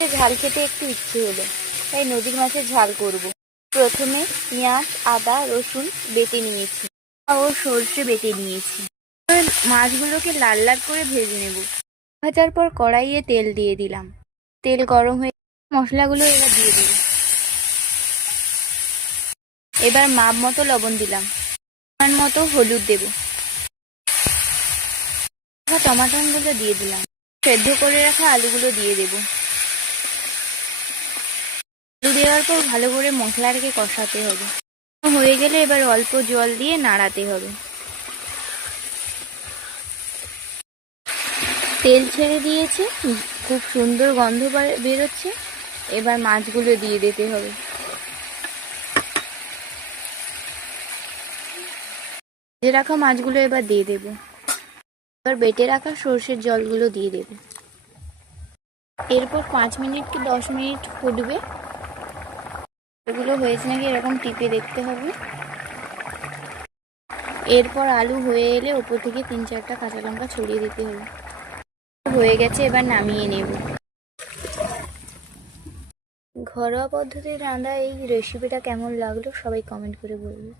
ঝাল খেতে একটু ইচ্ছে হলো, তাই নদীর মাছের ঝাল করব। প্রথমে পেঁয়াজ, আদা, রসুন বেটে নিয়েছি ও সর্ষে বেটে নিয়েছি। এবার মাছগুলোকে লাল লাল করে ভেজে নেব। ভাজার পর কড়াইয়ে তেল দিয়ে দিলাম। তেল গরম হয়ে মশলাগুলো এবার দিয়ে দেব। এবার মাপ মতো লবণ দিলাম, পরিমাণ মতো হলুদ দেব। টমাটোগুলো দিয়ে দিলাম। সেদ্ধ করে রাখা আলুগুলো দিয়ে দেব। আলু দেওয়ার পর ভালো করে মশলাটাকে কষাতে হবে। হয়ে গেলে এবার অল্প জল দিয়ে নাড়াতে হবে। তেল ছেড়ে দিয়েছে, খুব সুন্দর গন্ধ বেরোচ্ছে। এবার মাছগুলো দিয়ে দিতে হবে। ভেজে রাখা মাছগুলো এবার দিয়ে দেব। এবার বেটে রাখা সর্ষের জলগুলো দিয়ে দেব। এরপর 5 মিনিট কি 10 মিনিট ফুটবে। এগুলো হয়েছে নাকি এরকম টিপে দেখতে হবে। এরপর আলু হয়ে এলে ওপর থেকে 3-4টা কাঁচা লঙ্কা ছড়িয়ে দিতে হবে। হয়ে গেছে, এবার নামিয়ে নেব। ঘরোয়া পদ্ধতির রান্না এই রেসিপিটা কেমন লাগলো সবাই কমেন্ট করে বলবে।